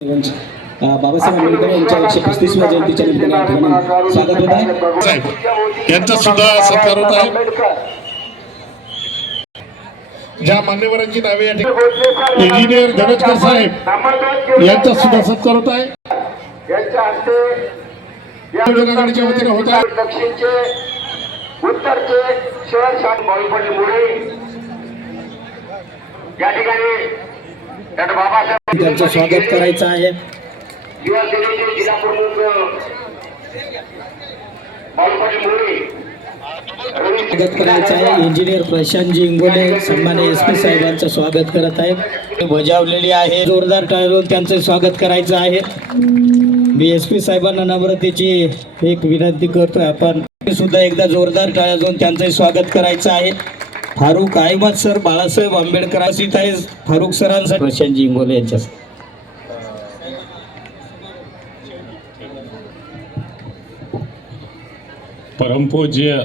बाबासाहेब आंबेडकर यांच्या 135व्या जयंतीच्या निमित्ताने स्वागत होत आहे. यांचा सुद्धा सत्कार होत आहे. ज्या मान्यवरांची नावे या ठिकाणी इंजिनियर धनजकर साहेब यांचा सुद्धा सत्कार होत आहे. यांच्या हस्ते आघाडीच्या वतीने होत आहे. दक्षिणचे उत्तरचे शहर शाख बाळूपल्ली मुळे या ठिकाणी बाबासाहेब त्यांचं स्वागत करायचं आहे. युवा सेनेचे जिल्हा प्रमुख बाळूपल्ली मुळे स्वागत करायचं आहे. इंजिनियर प्रशांतजी इंगोले सन्माननीय SP साहेबांचं स्वागत करत आहेत. बजावलेली आहे. जोरदार टाळ्यांनी त्यांचं स्वागत करायचं आहे. मी SP साहेबांना नम्रतेची एक विनंती करतोय, आपण सुद्धा एकदा जोरदार टाळ्या वाजवून त्यांचं स्वागत करायचं आहे. फारुख अहमद सर, बाळासाहेब आंबेडकर उपस्थित आहे. फारुख सरांसाठी प्रशांतजी इंगोले यांच्या परमपूज्य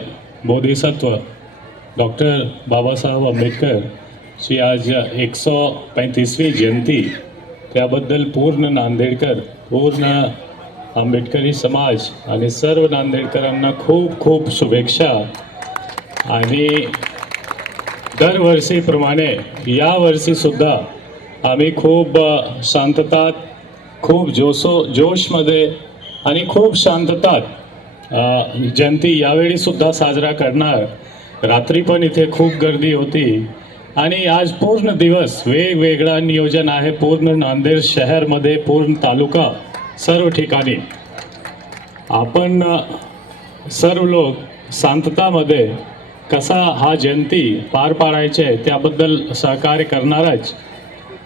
बोधिसत्व डॉक्टर बाबासाहेब आंबेडकर ची आज 135वी जयंती, त्याबद्दल पूर्ण नांदेडकर, पूर्ण आंबेडकरी समाज आणि सर्व नांदेडकरांना खूप खूप शुभेच्छा. आणि दरवर्षीप्रमाणे यावर्षीसुद्धा आम्ही खूप शांततात, खूप जोशमध्ये आणि खूप शांततात जयंती यावेळी सुद्धा साजरा करणार. रात्री पण इथे खूप गर्दी होती आणि आज पूर्ण दिवस वेगवेगळा नियोजन आहे. पूर्ण नांदेड शहरमध्ये, पूर्ण तालुका, सर्व ठिकाणी आपण सर्व लोक शांततामध्ये कसा हा जयंती पार पाडायचे त्याबद्दल सहकार्य करणारच.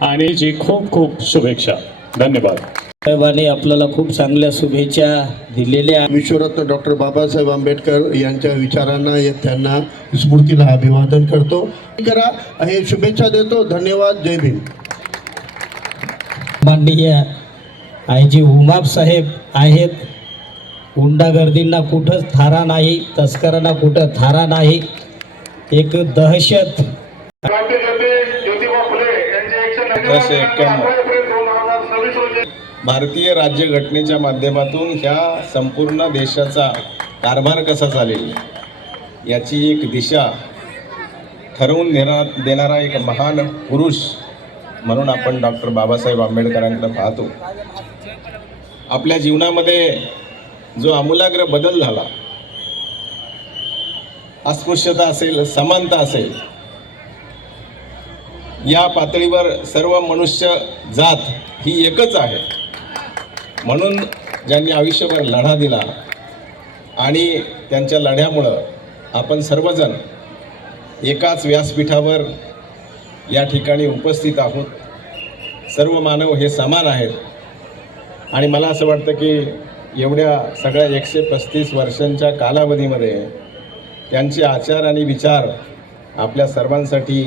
आणि जी खूप खूप शुभेच्छा. धन्यवाद. साहेबांनी आपल्याला खूप चांगल्या शुभेच्छा दिलेल्या. विश्वरत्न डॉक्टर बाबासाहेब आंबेडकर यांच्या विचारांना त्यांना स्मृतीला अभिवादन करतो. करा हे शुभेच्छा देतो. धन्यवाद. जय भीम. माननीय IG उमाप साहेब आहेत. गुंडागर्दींना कुठंच थारा नाही, तस्करांना कुठं थारा नाही. एक दहशत. 1991 भारतीय राज्यघटनेच्या माध्यमातून ह्या संपूर्ण देशाचा कारभार कसा चालेल याची एक दिशा ठरवून देणारा एक महान पुरुष म्हणून आपण डॉक्टर बाबासाहेब आंबेडकरांकडे पाहतो. आपल्या जीवनामध्ये जो आमूलाग्र बदल झाला, अस्पृश्यता असेल, समानता असेल, या पातळीवर सर्व मनुष्य जात ही एकच आहे म्हणून ज्यांनी आयुष्यभर लढा दिला आणि त्यांच्या लढ्यामुळं आपण सर्वजण एकाच व्यासपीठावर या ठिकाणी उपस्थित आहोत. सर्व मानव हे समान आहेत आणि मला असं वाटतं की एवढ्या सगळ्या 135 वर्षांच्या कालावधीमध्ये त्यांचे आचार आणि विचार आपल्या सर्वांसाठी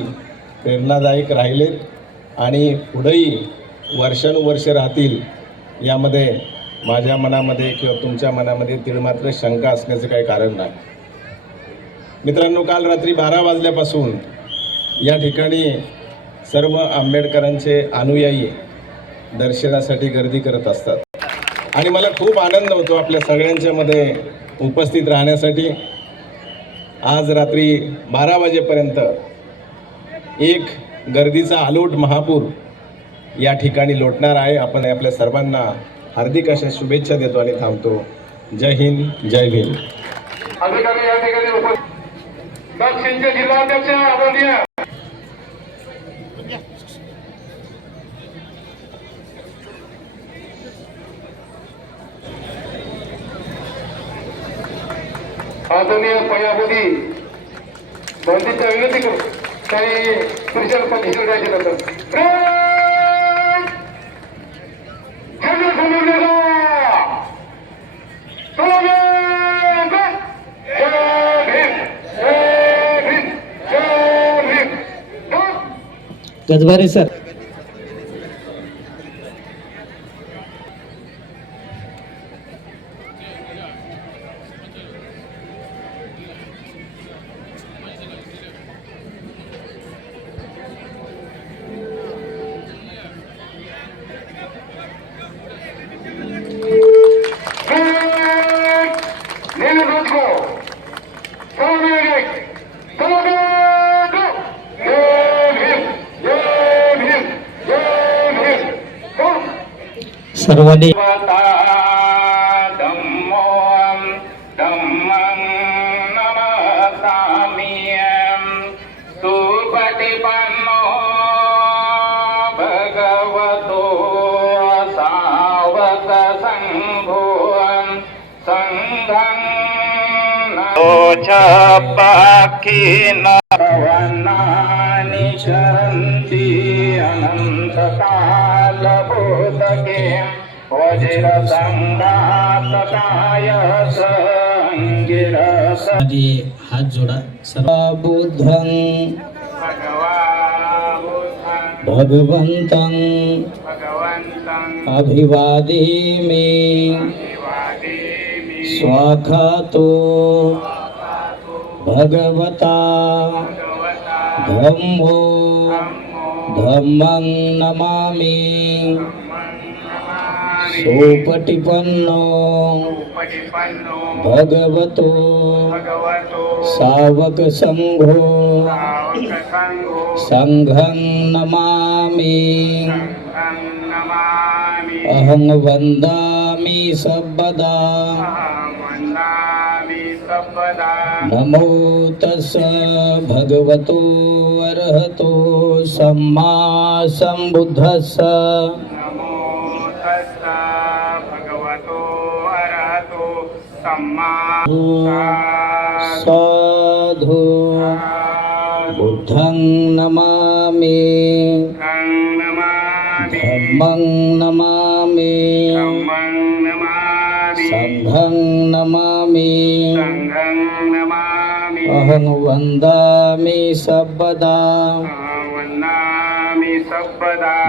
प्रेरणादायक राहिलेत आणि पुढेही वर्षानुवर्ष राहतील यामध्ये माझ्या मनामध्ये किंवा तुमच्या मनामध्ये तिळमात्र शंका असण्याचं काही कारण नाही. मित्रांनो, काल रात्री 12 वाजल्यापासून या ठिकाणी सर्व आंबेडकरांचे अनुयायी दर्शनासाठी गर्दी करत असतात आणि मला खूप आनंद होतो आपल्या सगळ्यांच्यामध्ये उपस्थित राहण्यासाठी. आज रात्री 12 वाजेपर्यंत एक गर्दीचा आलोट महापूर या ठिकाणी लोटणार आहे. आपण आपल्या सर्वांना हार्दिक अशा शुभेच्छा देतो आणि थांबतो. जय हिंद, जय भीम. अधिकारी या ठिकाणी दक्षिणचे जिल्हाध्यक्ष आदरणीय पयाबोधी बंदीच्या विनंती करू. काही पुरुषांना पंचशील द्यायचे नंतर गजबारे सर. सर्वांनी धम्मो धम्मं नमसामि सुपटिपन्नो भगवतो सावक संघो संघं पाखिन वनानि चरन्ति अनन्तकालबोधके वज्रसङ्घातकाय सङ्गिरस आधी हात जोडा. सर्व बुद्धं भगवन्तं अभिवादेमि स्वाखातो भगवता धम्मो धम्मं नमामि सोपटिपन्नो भगवतो सावक संघो संघं नमामि अहं वन्दामि सर्वदा नमो तस् भगवतो अरहतो सम्मा सम्बुद्धस्स साधु बुद्धं नमामि धम्मं नमामि संघं नमामि अहं वन्दामि सर्वदा.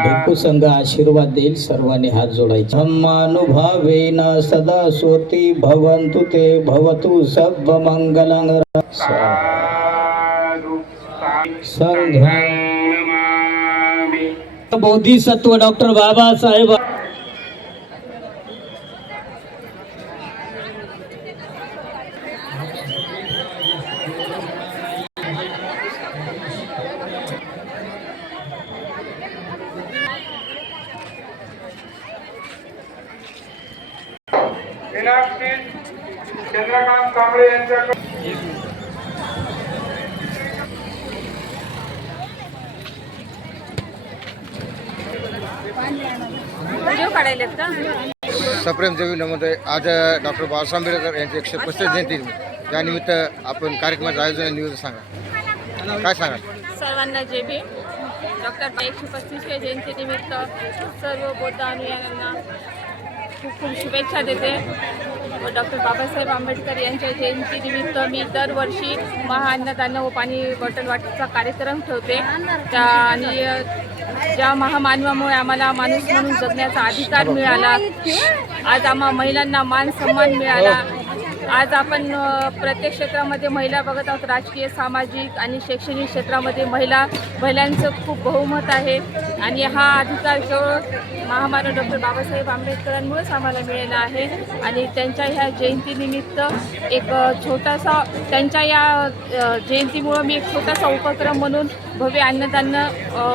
भिक्खू संघ आशीर्वाद देईल. सर्वांनी हात जोडायचे. धम्मानुभावेन सदा स्वती भवन्तु ते भवतु सर्वमङ्गलं संघं बोधिसत्व डॉक्टर बाबासाहेब मीनाक्षी चंद्रकांत कांबळे यांच्याकडे सप्रेम देवी नमोदय. आज डॉक्टर बाबासाहेब आंबेडकर यांची 135 जयंती त्यानिमित्त आपण कार्यक्रमाचं आयोजन नियोजन सांगा. काय सांगा? सर्वांना जय भीम. डॉक्टर 135व्या जयंतीनिमित्त सर्व बौद्ध अनुयायांना खूप खूप शुभेच्छा देते. व डॉक्टर बाबासाहेब आंबेडकर यांच्या जयंतीनिमित्त मी दरवर्षी महाअन्नदान व पाणी बॉटल वाटपाचा कार्यक्रम ठेवते. आणि ज्या महामानवामुळे आम्हाला माणूस म्हणून जगण्याचा अधिकार मिळाला, आज आम्हा महिलांना मान सन्मान मिळाला. आज आपण प्रत्येक क्षेत्रामध्ये महिला बघत आहोत. राजकीय, सामाजिक आणि शैक्षणिक क्षेत्रामध्ये महिलांचं खूप बहुमत आहे. आणि हा अधिकार केवळ महामानव डॉक्टर बाबासाहेब आंबेडकरांमुळेच आम्हाला मिळाला आहे. आणि त्यांच्या ह्या जयंतीनिमित्त एक छोटासा त्यांच्या या जयंतीमुळं मी एक छोटासा उपक्रम म्हणून भव्य अन्नदान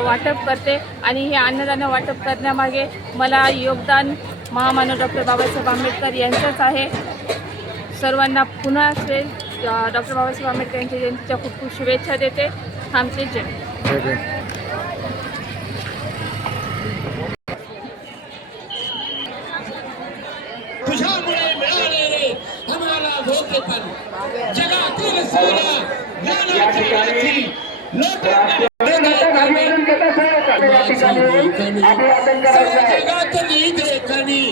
वाटप करते. आणि हे अन्नदान वाटप करण्यामागे मला योगदान महामानव डॉक्टर बाबासाहेब आंबेडकर यांचंच आहे. सर्वांना पुन्हा डॉक्टर बाबासाहेब आंबेडकर यांच्या जयंतीच्या खूप खूप शुभेच्छा देते. थांबते. जय. तुझ्यामुळे मिळाले आम्हाला भोगेपण जगातील सोना ज्ञानाची जगातली देखणी